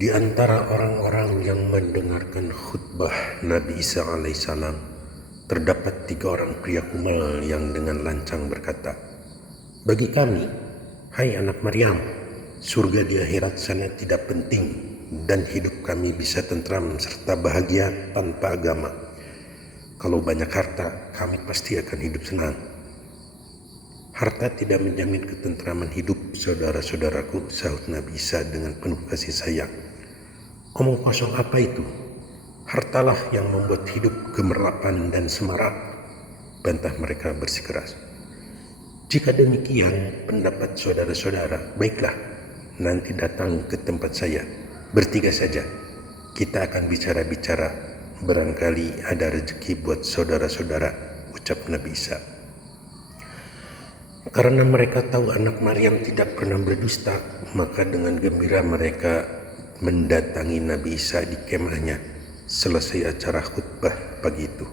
Di antara orang-orang yang mendengarkan khutbah Nabi Isa alaihissalam, terdapat 3 orang pria kumal yang dengan lancang berkata, "Bagi kami, hai anak Maryam, surga di akhirat sana tidak penting dan hidup kami bisa tentram serta bahagia tanpa agama. Kalau banyak harta, kami pasti akan hidup senang." "Harta tidak menjamin ketentraman hidup, saudara-saudaraku," sahut Nabi Isa dengan penuh kasih sayang. "Omong kosong apa itu? Hartalah yang membuat hidup gemerlapan dan semarak," bantah mereka bersikeras. "Jika demikian pendapat saudara-saudara, baiklah, nanti datang ke tempat saya, bertiga saja. Kita akan bicara-bicara, barangkali ada rezeki buat saudara-saudara," ucap Nabi Isa. Karena mereka tahu anak Maryam tidak pernah berdusta, maka dengan gembira mereka mendatangi Nabi Isa di kemahnya selesai acara khutbah pagi itu.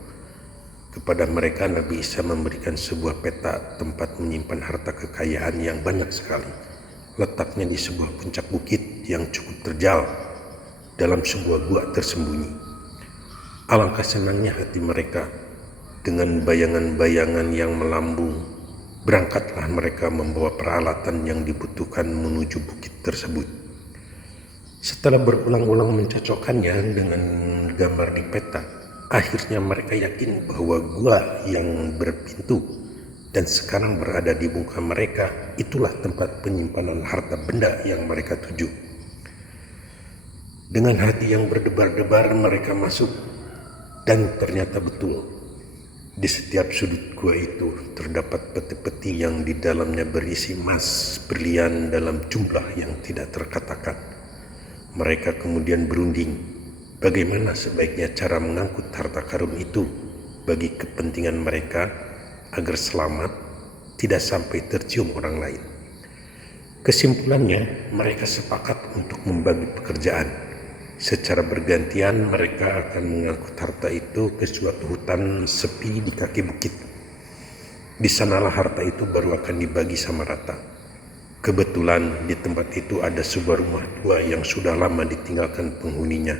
Kepada mereka Nabi Isa memberikan sebuah peta tempat menyimpan harta kekayaan yang banyak sekali. Letaknya di sebuah puncak bukit yang cukup terjal dalam sebuah gua tersembunyi. Alangkah senangnya hati mereka. Dengan bayangan-bayangan yang melambung, berangkatlah mereka membawa peralatan yang dibutuhkan menuju bukit tersebut. Setelah berulang-ulang mencocokkannya dengan gambar di peta, akhirnya mereka yakin bahwa gua yang berpintu dan sekarang berada di muka mereka itulah tempat penyimpanan harta benda yang mereka tuju. Dengan hati yang berdebar-debar mereka masuk, dan ternyata betul. Di setiap sudut gua itu terdapat peti-peti yang di dalamnya berisi emas, berlian dalam jumlah yang tidak terkatakan. Mereka kemudian berunding bagaimana sebaiknya cara mengangkut harta karun itu bagi kepentingan mereka agar selamat, tidak sampai tercium orang lain. Kesimpulannya, mereka sepakat untuk membagi pekerjaan. Secara bergantian mereka akan mengangkut harta itu ke suatu hutan sepi di kaki bukit. Di sanalah harta itu baru akan dibagi sama rata. Kebetulan di tempat itu ada sebuah rumah tua yang sudah lama ditinggalkan penghuninya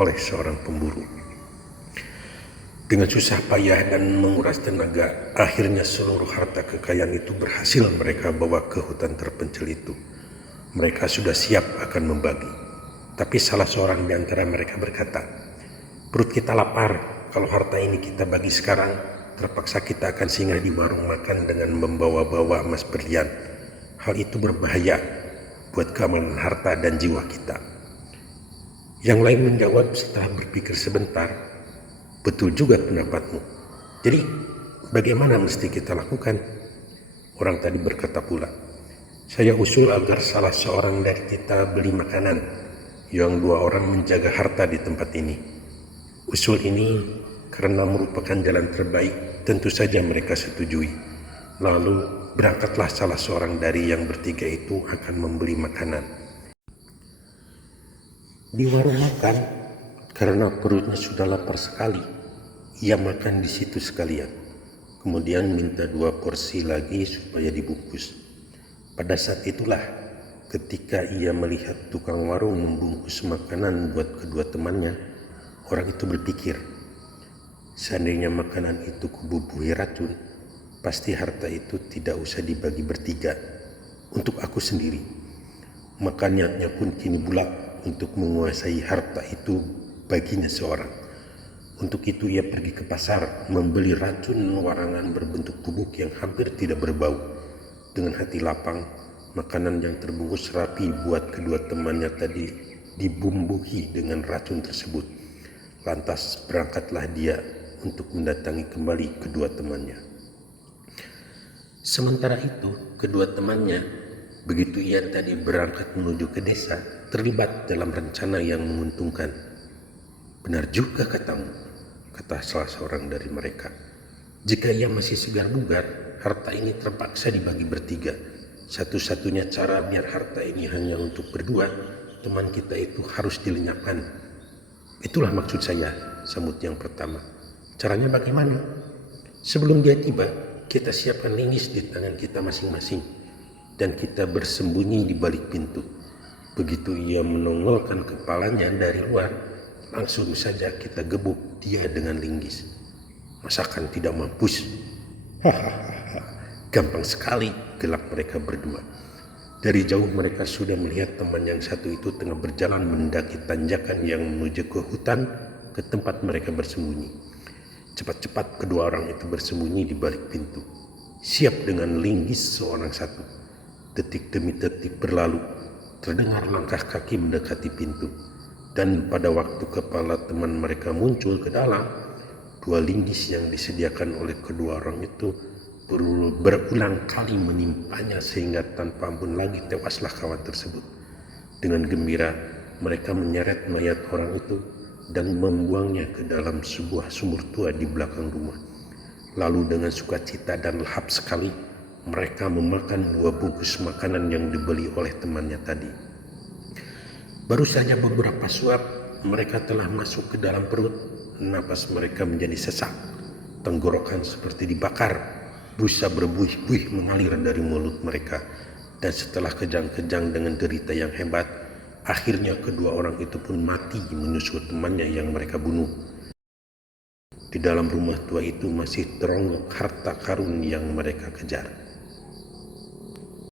oleh seorang pemburu. Dengan susah payah dan menguras tenaga, akhirnya seluruh harta kekayaan itu berhasil mereka bawa ke hutan terpencil itu. Mereka sudah siap akan membagi. Tapi salah seorang di antara mereka berkata, "Perut kita lapar, kalau harta ini kita bagi sekarang, terpaksa kita akan singgah di warung makan dengan membawa-bawa emas berlian. Hal itu berbahaya buat keamanan harta dan jiwa kita." Yang lain menjawab setelah berpikir sebentar, "Betul juga pendapatmu. Jadi bagaimana mesti kita lakukan?" Orang tadi berkata pula, "Saya usul agar salah seorang dari kita beli makanan, yang 2 orang menjaga harta di tempat ini." Usul ini karena merupakan jalan terbaik, tentu saja mereka setujui. Lalu berangkatlah salah seorang dari yang bertiga itu akan membeli makanan. Di warung makan, karena perutnya sudah lapar sekali, ia makan di situ sekalian. Kemudian minta 2 porsi lagi supaya dibungkus. Pada saat itulah ketika ia melihat tukang warung membungkus makanan buat kedua temannya, orang itu berpikir, seandainya makanan itu kububuhi racun, pasti harta itu tidak usah dibagi bertiga, untuk aku sendiri. Maka niatnya pun kini bulat untuk menguasai harta itu baginya seorang. Untuk itu ia pergi ke pasar membeli racun warangan berbentuk bubuk yang hampir tidak berbau. Dengan hati lapang, makanan yang terbungkus rapi buat kedua temannya tadi dibumbuhi dengan racun tersebut. Lantas berangkatlah dia untuk mendatangi kembali kedua temannya. Sementara itu, kedua temannya, begitu ia tadi berangkat menuju ke desa, terlibat dalam rencana yang menguntungkan. "Benar juga katamu," kata salah seorang dari mereka. "Jika ia masih segar bugar, harta ini terpaksa dibagi bertiga. Satu-satunya cara biar harta ini hanya untuk berdua, teman kita itu harus dilenyapkan." "Itulah maksud saya," sambut yang pertama. "Caranya bagaimana?" "Sebelum dia tiba, kita siapkan lingis di tangan kita masing-masing, dan kita bersembunyi di balik pintu. Begitu ia menongolkan kepalanya dari luar, langsung saja kita gebuk dia dengan linggis. Masakan tidak mampus. Hahaha, gampang sekali, gelak mereka berdua. Dari jauh mereka sudah melihat teman yang satu itu tengah berjalan mendaki tanjakan yang menuju ke hutan, ke tempat mereka bersembunyi. Cepat-cepat kedua orang itu bersembunyi di balik pintu, siap dengan linggis seorang satu. Detik demi detik berlalu, terdengar langkah kaki mendekati pintu, dan pada waktu kepala teman mereka muncul ke dalam, dua linggis yang disediakan oleh kedua orang itu berulang kali menimpanya sehingga tanpa ampun lagi tewaslah kawan tersebut. Dengan gembira mereka menyeret mayat orang itu dan membuangnya ke dalam sebuah sumur tua di belakang rumah. Lalu dengan sukacita dan lahap sekali mereka memakan 2 bungkus makanan yang dibeli oleh temannya tadi. Baru saja beberapa suap, mereka telah masuk ke dalam perut. Napas mereka menjadi sesak, tenggorokan seperti dibakar, busa berbuih-buih mengalir dari mulut mereka. Dan setelah kejang-kejang dengan derita yang hebat, akhirnya kedua orang itu pun mati menyusul temannya yang mereka bunuh. Di dalam rumah tua itu masih teronggok harta karun yang mereka kejar.